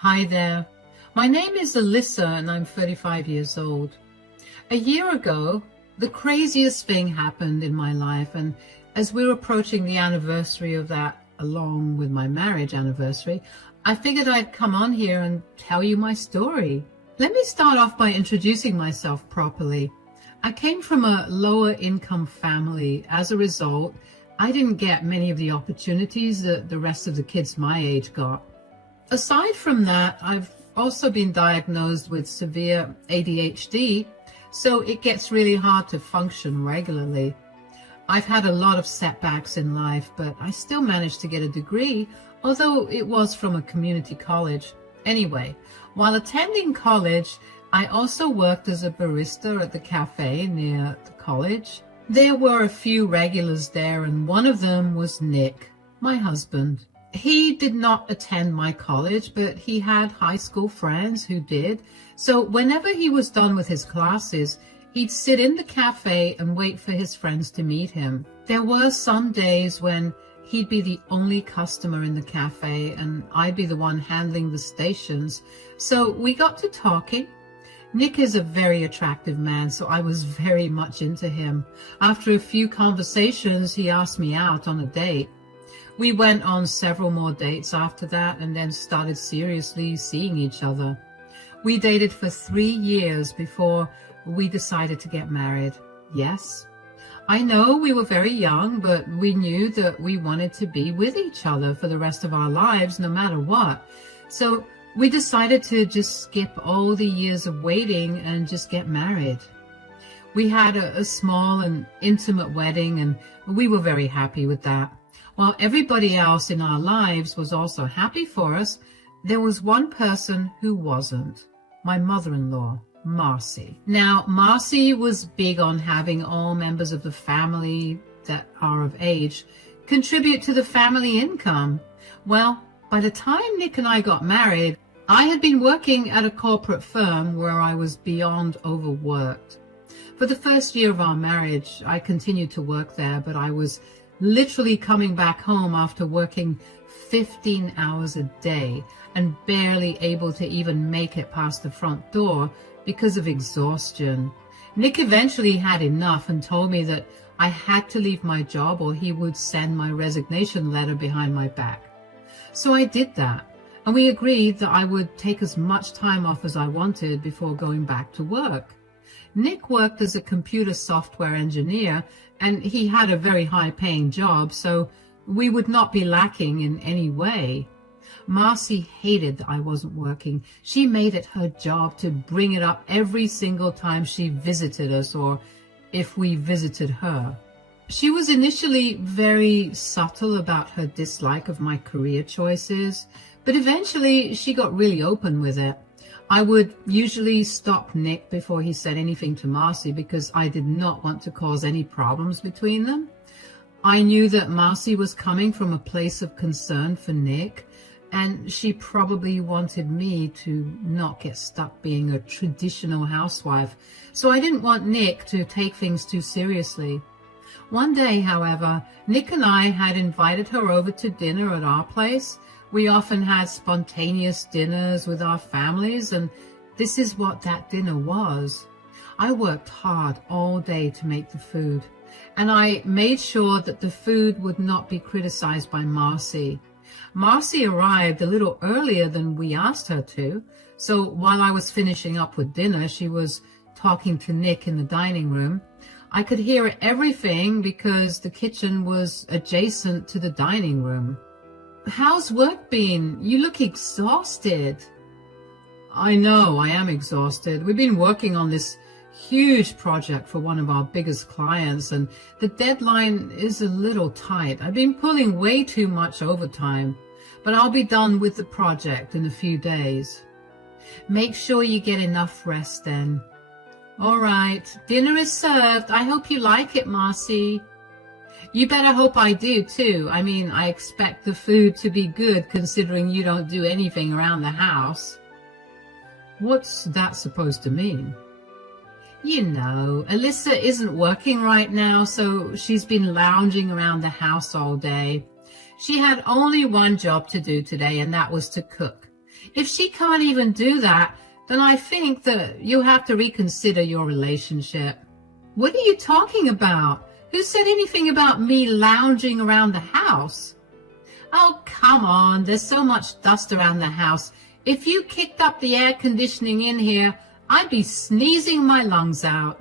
Hi there. My name is Alyssa and I'm 35 years old. A year ago, the craziest thing happened in my life, and as we're approaching the anniversary of that, along with my marriage anniversary, I figured I'd come on here and tell you my story. Let me start off by introducing myself properly. I came from a lower income family. As a result, I didn't get many of the opportunities that the rest of the kids my age got. Aside from that, I've also been diagnosed with severe ADHD, so it gets really hard to function regularly. I've had a lot of setbacks in life, but I still managed to get a degree, although it was from a community college. Anyway, while attending college, I also worked as a barista at the cafe near the college. There were a few regulars there, and one of them was Nick, my husband. He did not attend my college, but he had high school friends who did. So whenever he was done with his classes, he'd sit in the cafe and wait for his friends to meet him. There were some days when he'd be the only customer in the cafe and I'd be the one handling the stations. So we got to talking. Nick is a very attractive man, so I was very much into him. After a few conversations, he asked me out on a date. We went on several more dates after that and then started seriously seeing each other. We dated for 3 years before we decided to get married. Yes, I know we were very young, but we knew that we wanted to be with each other for the rest of our lives, no matter what. So we decided to just skip all the years of waiting and just get married. We had a small and intimate wedding, and we were very happy with that. While everybody else in our lives was also happy for us, there was one person who wasn't. My mother-in-law, Marcy. Now, Marcy was big on having all members of the family that are of age contribute to the family income. Well, by the time Nick and I got married, I had been working at a corporate firm where I was beyond overworked. For the first year of our marriage, I continued to work there, but I was literally coming back home after working 15 hours a day and barely able to even make it past the front door because of exhaustion. Nick eventually had enough and told me that I had to leave my job or he would send my resignation letter behind my back. So I did that, and we agreed that I would take as much time off as I wanted before going back to work. Nick worked as a computer software engineer, and he had a very high-paying job, so we would not be lacking in any way. Marcy hated that I wasn't working. She made it her job to bring it up every single time she visited us or if we visited her. She was initially very subtle about her dislike of my career choices, but eventually she got really open with it. I would usually stop Nick before he said anything to Marcy because I did not want to cause any problems between them. I knew that Marcy was coming from a place of concern for Nick, and she probably wanted me to not get stuck being a traditional housewife, so I didn't want Nick to take things too seriously. One day, however, Nick and I had invited her over to dinner at our place. We often had spontaneous dinners with our families, and this is what that dinner was. I worked hard all day to make the food, and I made sure that the food would not be criticized by Marcy. Marcy arrived a little earlier than we asked her to, so while I was finishing up with dinner, she was talking to Nick in the dining room. I could hear everything because the kitchen was adjacent to the dining room. "How's work been? You look exhausted." "I know, I am exhausted. We've been working on this huge project for one of our biggest clients, and the deadline is a little tight. I've been pulling way too much overtime, but I'll be done with the project in a few days." "Make sure you get enough rest then." "All right, dinner is served. I hope you like it, Marcy." "You better hope I do too. I mean, I expect the food to be good considering you don't do anything around the house." "What's that supposed to mean?" "You know, Alyssa isn't working right now, so she's been lounging around the house all day. She had only one job to do today, and that was to cook. If she can't even do that, then I think that you have to reconsider your relationship. What are you talking about? Who said anything about me lounging around the house? Oh, come on. There's so much dust around the house. If you kicked up the air conditioning in here, I'd be sneezing my lungs out.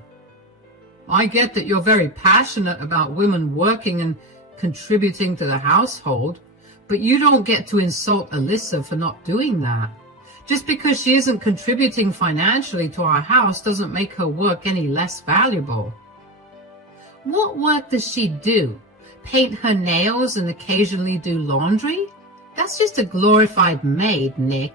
I get that you're very passionate about women working and contributing to the household, but you don't get to insult Alyssa for not doing that. Just because she isn't contributing financially to our house doesn't make her work any less valuable. What work does she do? Paint her nails and occasionally do laundry? That's just a glorified maid, Nick.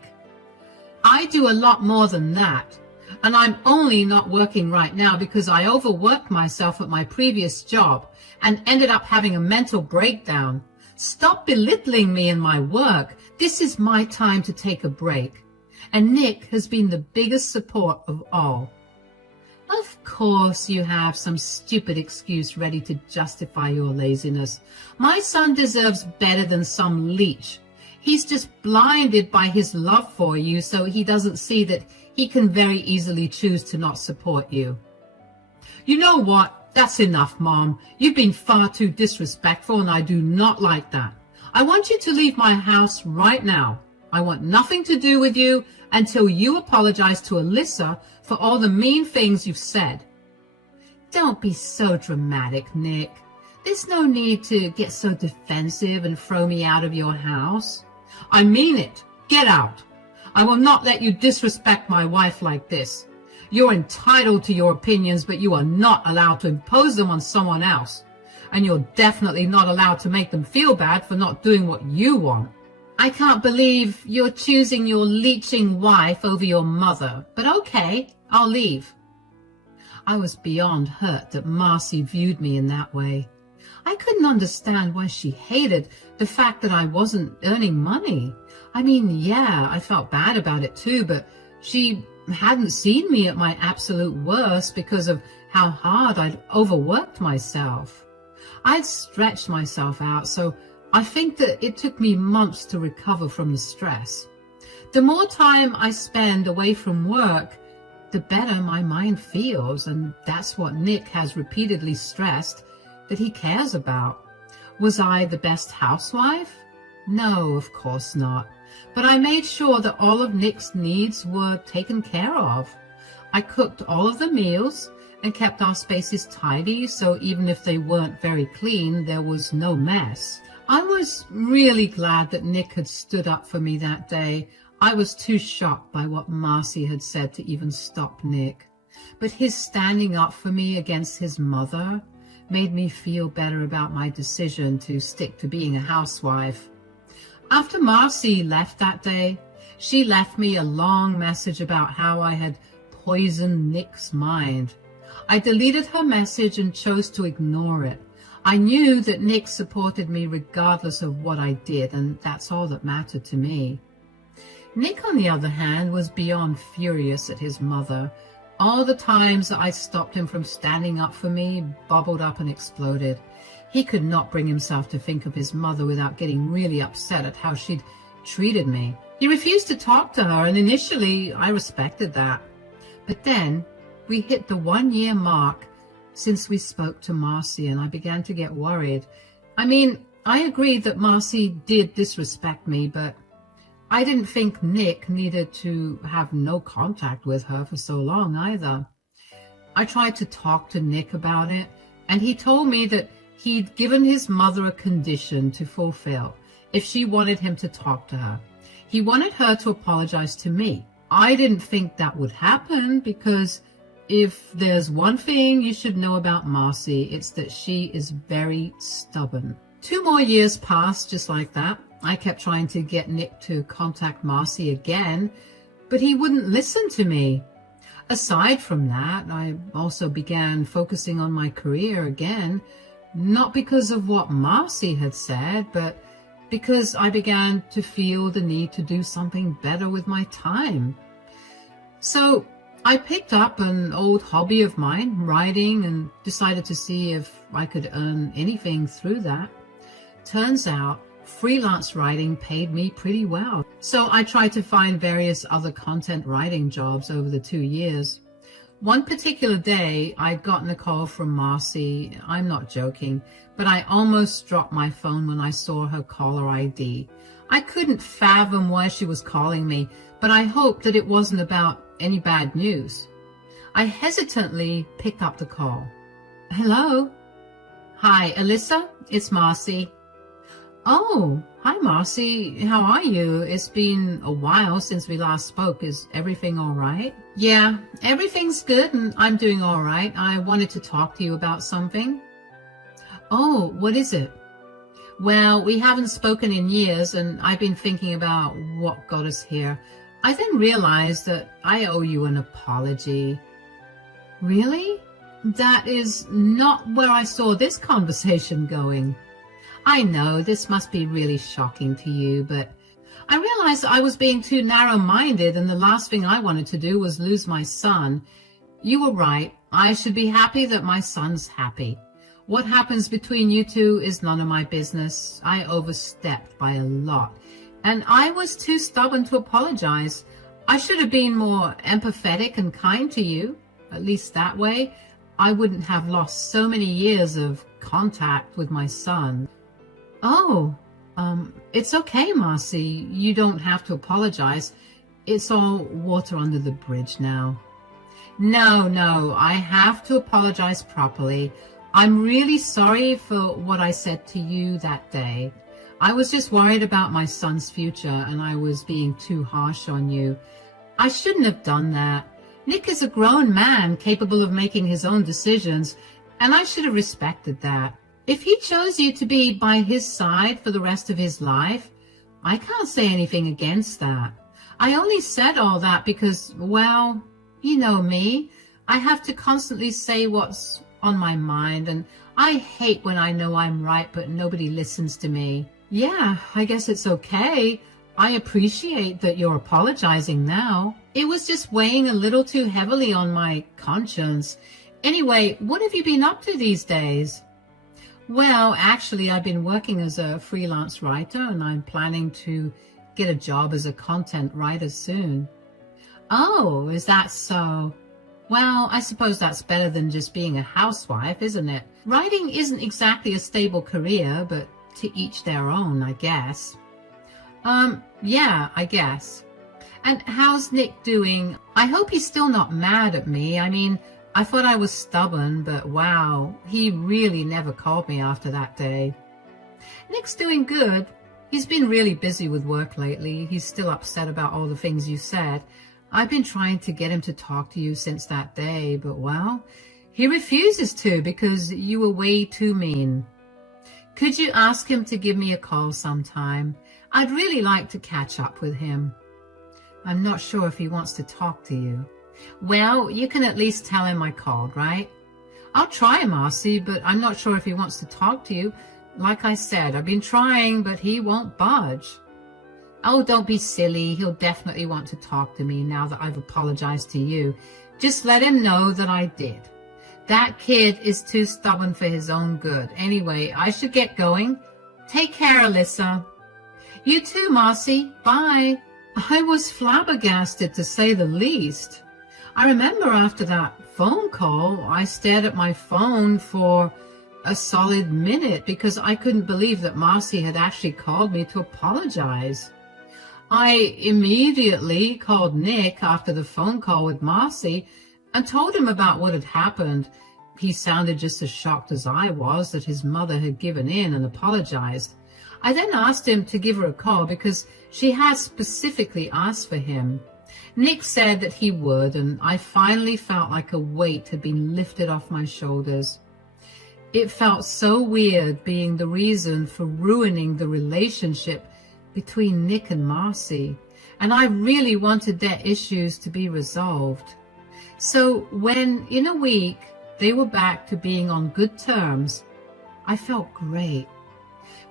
I do a lot more than that. And I'm only not working right now because I overworked myself at my previous job and ended up having a mental breakdown. Stop belittling me and my work. This is my time to take a break. And Nick has been the biggest support of all. Of course you have some stupid excuse ready to justify your laziness. My son deserves better than some leech. He's just blinded by his love for you, so he doesn't see that he can very easily choose to not support you. You know what? That's enough, Mom. You've been far too disrespectful, and I do not like that. I want you to leave my house right now. I want nothing to do with you until you apologize to Alyssa for all the mean things you've said. Don't be so dramatic, Nick. There's no need to get so defensive and throw me out of your house. I mean it. Get out. I will not let you disrespect my wife like this. You're entitled to your opinions, but you are not allowed to impose them on someone else. And you're definitely not allowed to make them feel bad for not doing what you want. I can't believe you're choosing your leeching wife over your mother, but okay, I'll leave. I was beyond hurt that Marcy viewed me in that way. I couldn't understand why she hated the fact that I wasn't earning money. I mean, yeah, I felt bad about it too, but she hadn't seen me at my absolute worst because of how hard I'd overworked myself. I'd stretched myself out, so I think that it took me months to recover from the stress. The more time I spend away from work, the better my mind feels, and that's what Nick has repeatedly stressed that he cares about. Was I the best housewife? No, of course not. But I made sure that all of Nick's needs were taken care of. I cooked all of the meals and kept our spaces tidy, so even if they weren't very clean, there was no mess. I was really glad that Nick had stood up for me that day. I was too shocked by what Marcy had said to even stop Nick. But his standing up for me against his mother made me feel better about my decision to stick to being a housewife. After Marcy left that day, she left me a long message about how I had poisoned Nick's mind. I deleted her message and chose to ignore it. I knew that Nick supported me regardless of what I did, and that's all that mattered to me. Nick, on the other hand, was beyond furious at his mother. All the times that I stopped him from standing up for me bubbled up and exploded. He could not bring himself to think of his mother without getting really upset at how she'd treated me. He refused to talk to her, and initially I respected that. But then we hit the 1-year mark since we spoke to Marcy, and I began to get worried. I mean, I agreed that Marcy did disrespect me, but I didn't think Nick needed to have no contact with her for so long either. I tried to talk to Nick about it, and he told me that he'd given his mother a condition to fulfill if she wanted him to talk to her. He wanted her to apologize to me. I didn't think that would happen because if there's one thing you should know about Marcy, it's that she is very stubborn. 2 more years passed just like that. I kept trying to get Nick to contact Marcy again, but he wouldn't listen to me. Aside from that, I also began focusing on my career again, not because of what Marcy had said, but because I began to feel the need to do something better with my time. So I picked up an old hobby of mine, writing, and decided to see if I could earn anything through that. Turns out freelance writing paid me pretty well. So I tried to find various other content writing jobs over the 2 years. One particular day, I'd gotten a call from Marcy. I'm not joking, but I almost dropped my phone when I saw her caller ID. I couldn't fathom why she was calling me, but I hoped that it wasn't about any bad news. I hesitantly picked up the call. Hello? Hi, Alyssa, it's Marcy. Oh, hi Marcy, how are you? It's been a while since we last spoke. Is everything all right? Yeah, everything's good and I'm doing all right. I wanted to talk to you about something. Oh, what is it? Well, we haven't spoken in years and I've been thinking about what got us here. I then realized that I owe you an apology. Really? That is not where I saw this conversation going. I know this must be really shocking to you, but I realized I was being too narrow-minded and the last thing I wanted to do was lose my son. You were right. I should be happy that my son's happy. What happens between you two is none of my business. I overstepped by a lot, and I was too stubborn to apologize. I should have been more empathetic and kind to you. At least that way, I wouldn't have lost so many years of contact with my son. Oh, it's okay, Marcy. You don't have to apologize. It's all water under the bridge now. No, I have to apologize properly. I'm really sorry for what I said to you that day. I was just worried about my son's future and I was being too harsh on you. I shouldn't have done that. Nick is a grown man capable of making his own decisions, and I should have respected that. If he chose you to be by his side for the rest of his life, I can't say anything against that. I only said all that because, well, you know me. I have to constantly say what's on my mind, and I hate when I know I'm right but nobody listens to me. Yeah, I guess it's okay. I appreciate that you're apologizing now. It was just weighing a little too heavily on my conscience. Anyway, what have you been up to these days? Well, actually, I've been working as a freelance writer and I'm planning to get a job as a content writer soon. Oh, is that so? Well, I suppose that's better than just being a housewife, isn't it? Writing isn't exactly a stable career, but to each their own, I guess. Yeah, I guess. And how's Nick doing? I hope he's still not mad at me. I mean, I thought I was stubborn, but wow, he really never called me after that day. Nick's doing good. He's been really busy with work lately. He's still upset about all the things you said. I've been trying to get him to talk to you since that day, but well, he refuses to because you were way too mean. Could you ask him to give me a call sometime? I'd really like to catch up with him. I'm not sure if he wants to talk to you. Well, you can at least tell him I called, right? I'll try, Marcy, but I'm not sure if he wants to talk to you. Like I said, I've been trying, but he won't budge. Oh, don't be silly. He'll definitely want to talk to me now that I've apologized to you. Just let him know that I did. That kid is too stubborn for his own good. Anyway, I should get going. Take care, Alyssa. You too, Marcy. Bye. I was flabbergasted, to say the least. I remember after that phone call, I stared at my phone for a solid minute because I couldn't believe that Marcy had actually called me to apologize. I immediately called Nick after the phone call with Marcy and told him about what had happened. He sounded just as shocked as I was that his mother had given in and apologized. I then asked him to give her a call because she had specifically asked for him. Nick said that he would, and I finally felt like a weight had been lifted off my shoulders. It felt so weird being the reason for ruining the relationship between Nick and Marcy, and I really wanted their issues to be resolved. So when, in a week, they were back to being on good terms, I felt great.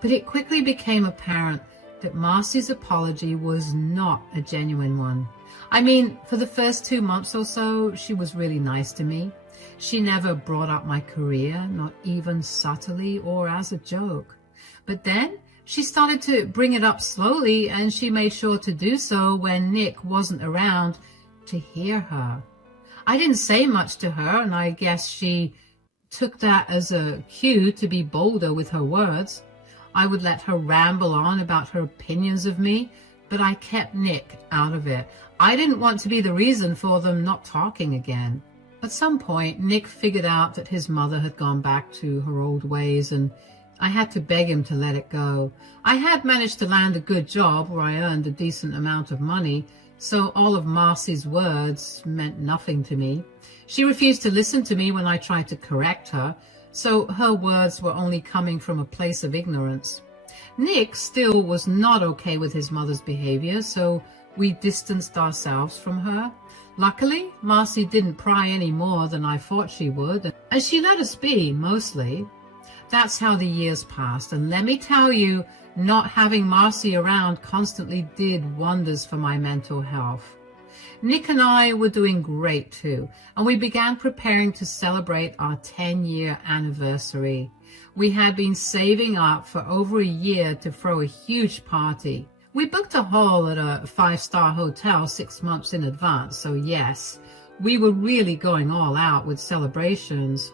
But it quickly became apparent that Marcy's apology was not a genuine one. I mean, for the first 2 months or so, she was really nice to me. She never brought up my career, not even subtly or as a joke. But then She started to bring it up slowly, and she made sure to do so when Nick wasn't around to hear her. I didn't say much to her, and I guess she took that as a cue to be bolder with her words. I would let her ramble on about her opinions of me, but I kept Nick out of it. I didn't want to be the reason for them not talking again. At some point, Nick figured out that his mother had gone back to her old ways, and I had to beg him to let it go. I had managed to land a good job where I earned a decent amount of money, so all of Marcy's words meant nothing to me. She refused to listen to me when I tried to correct her, so her words were only coming from a place of ignorance. Nick still was not okay with his mother's behavior, so we distanced ourselves from her. Luckily, Marcy didn't pry any more than I thought she would, and she let us be, mostly. That's how the years passed, and let me tell you, not having Marcy around constantly did wonders for my mental health. Nick and I were doing great too, and we began preparing to celebrate our 10-year anniversary. We had been saving up for over a year to throw a huge party. We booked a hall at a 5-star hotel 6 months in advance, so yes, we were really going all out with celebrations.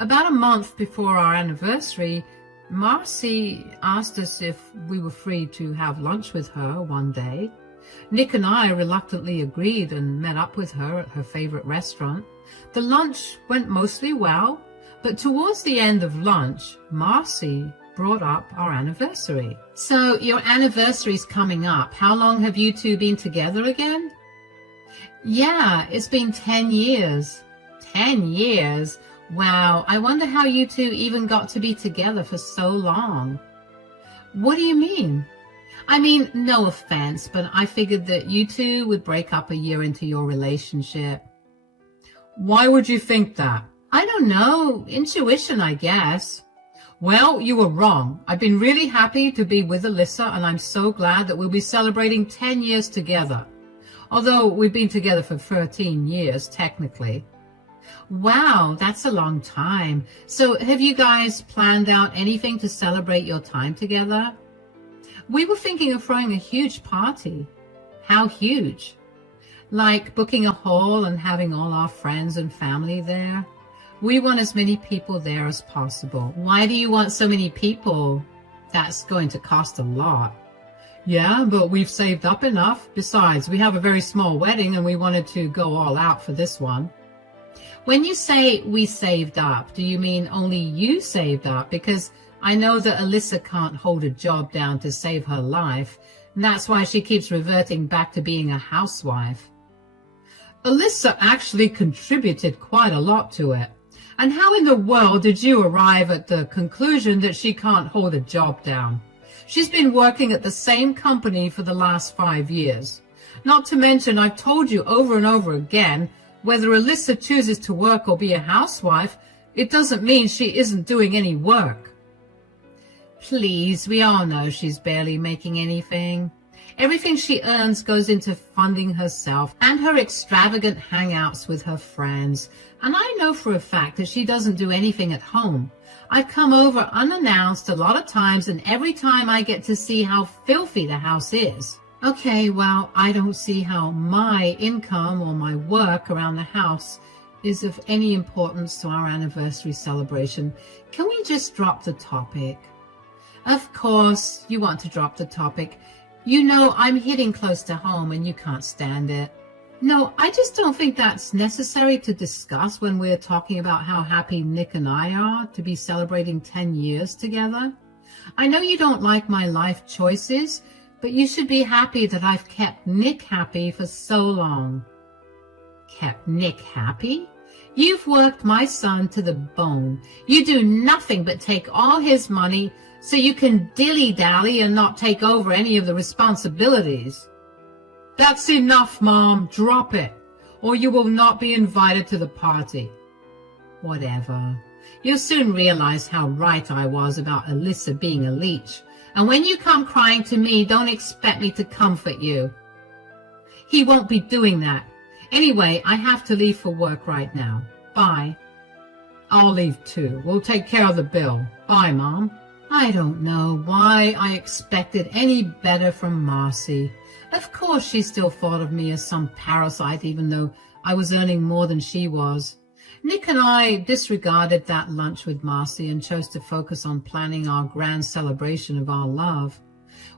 About a month before our anniversary, Marcy asked us if we were free to have lunch with her one day. Nick and I reluctantly agreed and met up with her at her favorite restaurant. The lunch went mostly well, but towards the end of lunch, Marcy brought up our anniversary. So your anniversary's coming up. How long have you two been together again? Yeah, it's been 10 years. 10 years? Wow, I wonder how you two even got to be together for so long. What do you mean? I mean, no offense, but I figured that you two would break up a year into your relationship. Why would you think that? I don't know. Intuition, I guess. Well, you were wrong. I've been really happy to be with Alyssa, and I'm so glad that we'll be celebrating 10 years together. Although we've been together for 13 years, technically. Wow, that's a long time. So have you guys planned out anything to celebrate your time together? We were thinking of throwing a huge party. How huge? Like booking a hall and having all our friends and family there. We want as many people there as possible. Why do you want so many people? That's going to cost a lot. Yeah, but we've saved up enough. Besides, we have a very small wedding and we wanted to go all out for this one. When you say we saved up, do you mean only you saved up? Because I know that Alyssa can't hold a job down to save her life, and that's why she keeps reverting back to being a housewife. Alyssa actually contributed quite a lot to it. And how in the world did you arrive at the conclusion that she can't hold a job down? She's been working at the same company for the last 5 years. Not to mention, I've told you over and over again, whether Alyssa chooses to work or be a housewife, it doesn't mean she isn't doing any work. Please, we all know she's barely making anything. Everything she earns goes into funding herself and her extravagant hangouts with her friends. And I know for a fact that she doesn't do anything at home. I've come over unannounced a lot of times, and every time I get to see how filthy the house is. Okay, well, I don't see how my income or my work around the house is of any importance to our anniversary celebration. Can we just drop the topic? Of course, you want to drop the topic. You know I'm hitting close to home and you can't stand it. No, I just don't think that's necessary to discuss when we're talking about how happy Nick and I are to be celebrating 10 years together. I know you don't like my life choices, but you should be happy that I've kept Nick happy for so long. Kept Nick happy? You've worked my son to the bone. You do nothing but take all his money so you can dilly-dally and not take over any of the responsibilities. That's enough, Mom. Drop it, or you will not be invited to the party. Whatever. You'll soon realize how right I was about Alyssa being a leech. And when you come crying to me, don't expect me to comfort you. He won't be doing that. Anyway, I have to leave for work right now. Bye. I'll leave too. We'll take care of the bill. Bye, Mom. I don't know why I expected any better from Marcy. Of course she still thought of me as some parasite, even though I was earning more than she was. Nick and I disregarded that lunch with Marcy and chose to focus on planning our grand celebration of our love.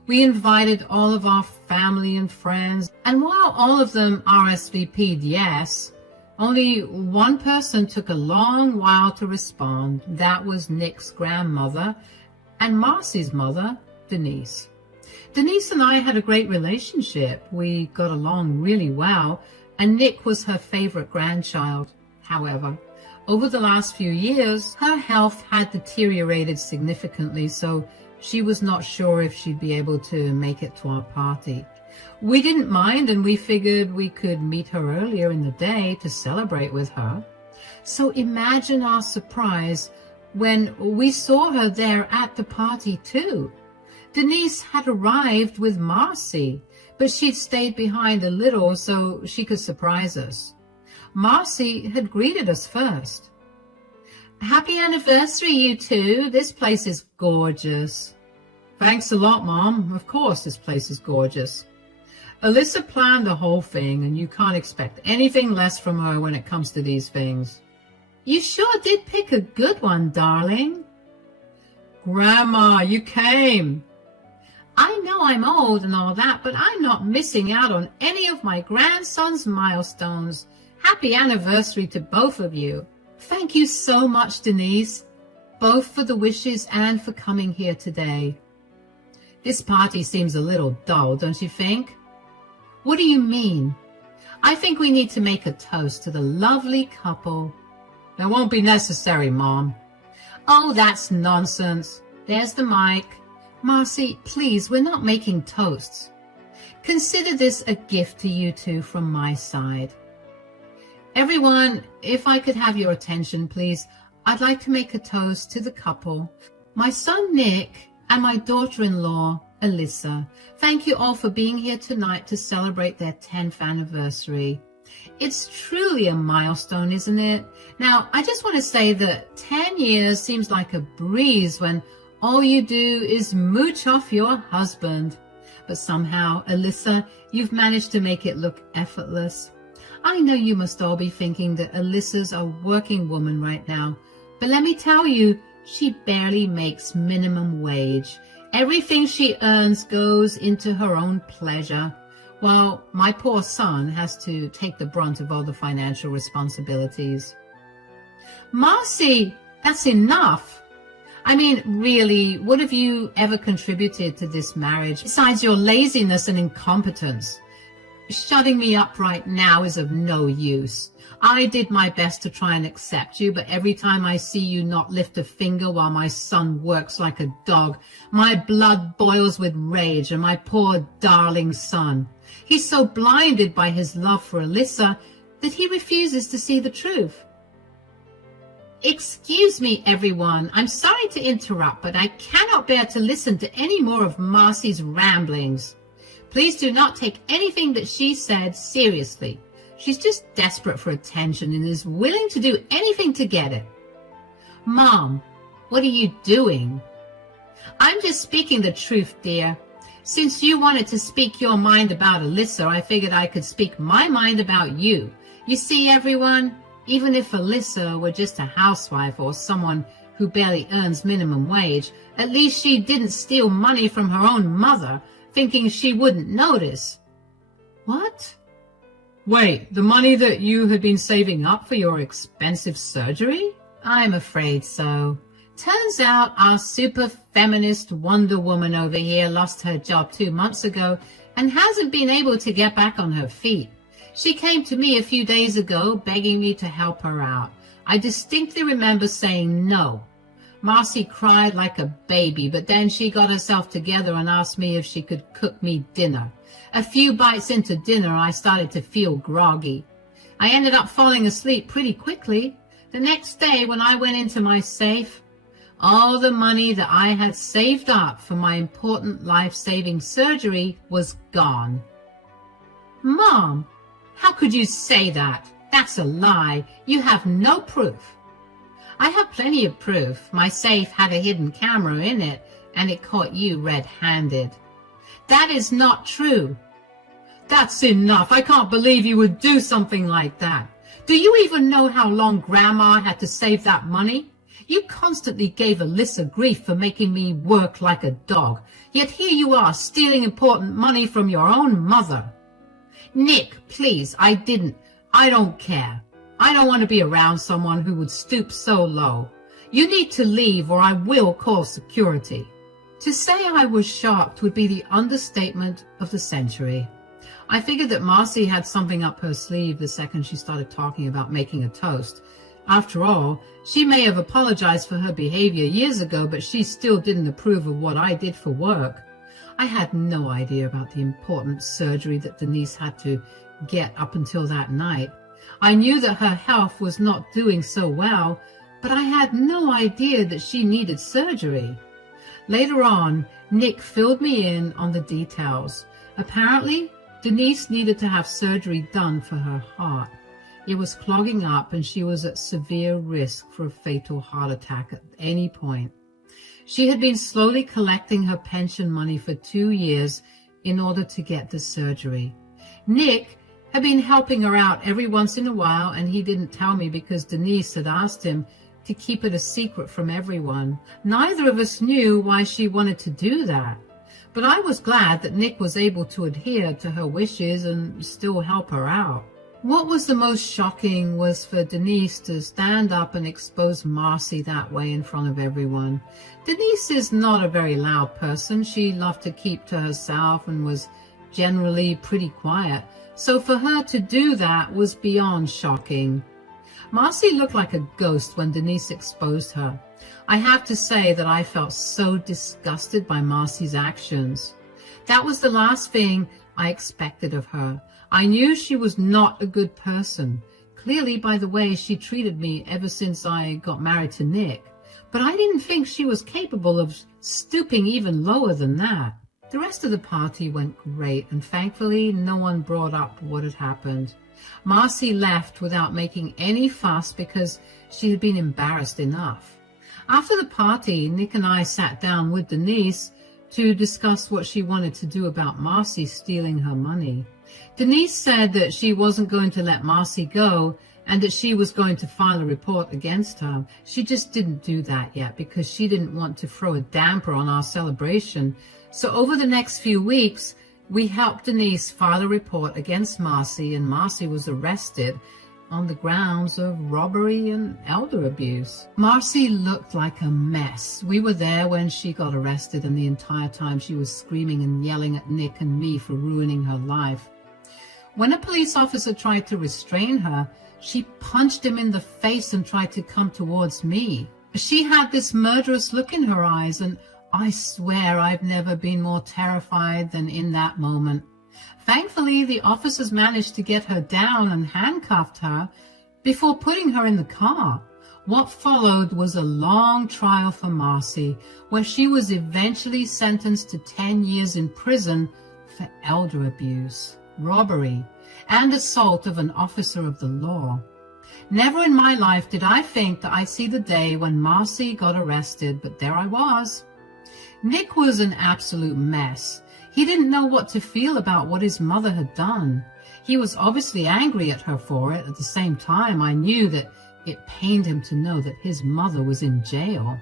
We invited all of our family and friends, and while all of them RSVP'd yes, only one person took a long while to respond. That was Nick's grandmother and Marcy's mother, Denise. Denise and I had a great relationship. We got along really well, and Nick was her favorite grandchild. However, over the last few years, her health had deteriorated significantly, so she was not sure if she'd be able to make it to our party. We didn't mind, and we figured we could meet her earlier in the day to celebrate with her. So imagine our surprise when we saw her there at the party too. Denise had arrived with Marcy, but she'd stayed behind a little so she could surprise us. Marcy had greeted us first. "Happy anniversary, you two. This place is gorgeous." "Thanks a lot, Mom. Of course this place is gorgeous." Alyssa planned the whole thing, and you can't expect anything less from her when it comes to these things. "You sure did pick a good one, darling." "Grandma, you came." "I know I'm old and all that, but I'm not missing out on any of my grandson's milestones. Happy anniversary to both of you." "Thank you so much, Denise, both for the wishes and for coming here today." "This party seems a little dull, don't you think?" "What do you mean?" "I think we need to make a toast to the lovely couple." "That won't be necessary, Mom." "Oh, that's nonsense. There's the mic." "Marcy, please, we're not making toasts. Consider this a gift to you two from my side." "Everyone, if I could have your attention, please, I'd like to make a toast to the couple, my son Nick and my daughter-in-law, Alyssa. Thank you all for being here tonight to celebrate their 10th anniversary. It's truly a milestone, isn't it? Now, I just want to say that 10 years seems like a breeze when all you do is mooch off your husband. But somehow, Alyssa, you've managed to make it look effortless. I know you must all be thinking that Alyssa's a working woman right now, but let me tell you, she barely makes minimum wage. Everything she earns goes into her own pleasure, while my poor son has to take the brunt of all the financial responsibilities." "Marcy, that's enough. I mean, really, what have you ever contributed to this marriage besides your laziness and incompetence? Shutting me up right now is of no use. I did my best to try and accept you, but every time I see you not lift a finger while my son works like a dog, my blood boils with rage, and my poor darling son. He's so blinded by his love for Alyssa that he refuses to see the truth." "Excuse me, everyone. I'm sorry to interrupt, but I cannot bear to listen to any more of Marcy's ramblings. Please do not take anything that she said seriously. She's just desperate for attention and is willing to do anything to get it." "Mom, what are you doing?" "I'm just speaking the truth, dear. Since you wanted to speak your mind about Alyssa, I figured I could speak my mind about you. You see, everyone, even if Alyssa were just a housewife or someone who barely earns minimum wage, at least she didn't steal money from her own mother, thinking she wouldn't notice." "What?" "Wait, the money that you had been saving up for your expensive surgery?" "I'm afraid so. Turns out our super feminist Wonder Woman over here lost her job 2 months ago and hasn't been able to get back on her feet. She came to me a few days ago begging me to help her out. I distinctly remember saying no. Marcy cried like a baby, but then she got herself together and asked me if she could cook me dinner. A few bites into dinner, I started to feel groggy. I ended up falling asleep pretty quickly. The next day, when I went into my safe, all the money that I had saved up for my important life-saving surgery was gone." "Mom, how could you say that? That's a lie. You have no proof." I have plenty of proof. My safe had a hidden camera in it, and it caught you red-handed. That is not true. That's enough. I can't believe you would do something like that. Do you even know how long Grandma had to save that money? You constantly gave Alyssa grief for making me work like a dog, yet here you are stealing important money from your own mother. Nick, please, I didn't. I don't care. I don't want to be around someone who would stoop so low. You need to leave or I will call security. To say I was shocked would be the understatement of the century. I figured that Marcy had something up her sleeve the second she started talking about making a toast. After all, she may have apologized for her behavior years ago, but she still didn't approve of what I did for work. I had no idea about the important surgery that Denise had to get up until that night. I knew that her health was not doing so well, but I had no idea that she needed surgery. Later on, Nick filled me in on the details. Apparently, Denise needed to have surgery done for her heart. It was clogging up and she was at severe risk for a fatal heart attack at any point. She had been slowly collecting her pension money for 2 years in order to get the surgery. Nick had been helping her out every once in a while, and he didn't tell me because Denise had asked him to keep it a secret from everyone. Neither of us knew why she wanted to do that, but I was glad that Nick was able to adhere to her wishes and still help her out. What was the most shocking was for Denise to stand up and expose Marcy that way in front of everyone. Denise is not a very loud person. She loved to keep to herself and was generally pretty quiet. So for her to do that was beyond shocking. Marcy looked like a ghost when Denise exposed her. I have to say that I felt so disgusted by Marcy's actions. That was the last thing I expected of her. I knew she was not a good person, clearly by the way she treated me ever since I got married to Nick. But I didn't think she was capable of stooping even lower than that. The rest of the party went great, and thankfully no one brought up what had happened. Marcy left without making any fuss because she had been embarrassed enough. After the party, Nick and I sat down with Denise to discuss what she wanted to do about Marcy stealing her money. Denise said that she wasn't going to let Marcy go and that she was going to file a report against her. She just didn't do that yet because she didn't want to throw a damper on our celebration. So over the next few weeks, we helped Denise file a report against Marcy, and Marcy was arrested on the grounds of robbery and elder abuse. Marcy looked like a mess. We were there when she got arrested, and the entire time she was screaming and yelling at Nick and me for ruining her life. When a police officer tried to restrain her, she punched him in the face and tried to come towards me. She had this murderous look in her eyes, and I swear I've never been more terrified than in that moment. Thankfully, the officers managed to get her down and handcuffed her before putting her in the car. What followed was a long trial for Marcy, where she was eventually sentenced to 10 years in prison for elder abuse, robbery, and assault of an officer of the law. Never in my life did I think that I'd see the day when Marcy got arrested, but there I was. Nick was an absolute mess. He didn't know what to feel about what his mother had done. He was obviously angry at her for it. At the same time, I knew that it pained him to know that his mother was in jail.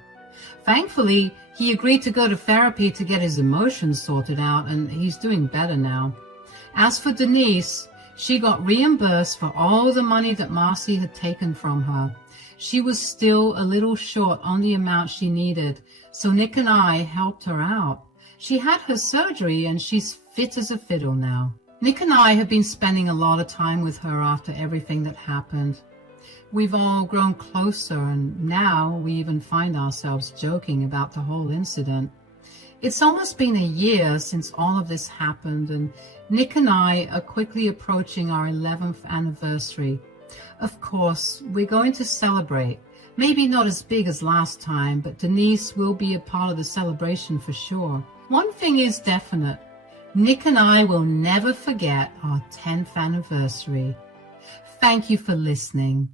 Thankfully, he agreed to go to therapy to get his emotions sorted out, and he's doing better now. As for Denise, she got reimbursed for all the money that Marcy had taken from her. She was still a little short on the amount she needed, so Nick and I helped her out. She had her surgery and she's fit as a fiddle now. Nick and I have been spending a lot of time with her after everything that happened. We've all grown closer, and now we even find ourselves joking about the whole incident. It's almost been a year since all of this happened, and Nick and I are quickly approaching our 11th anniversary. Of course, we're going to celebrate. Maybe not as big as last time, but Denise will be a part of the celebration for sure. One thing is definite. Nick and I will never forget our 10th anniversary. Thank you for listening.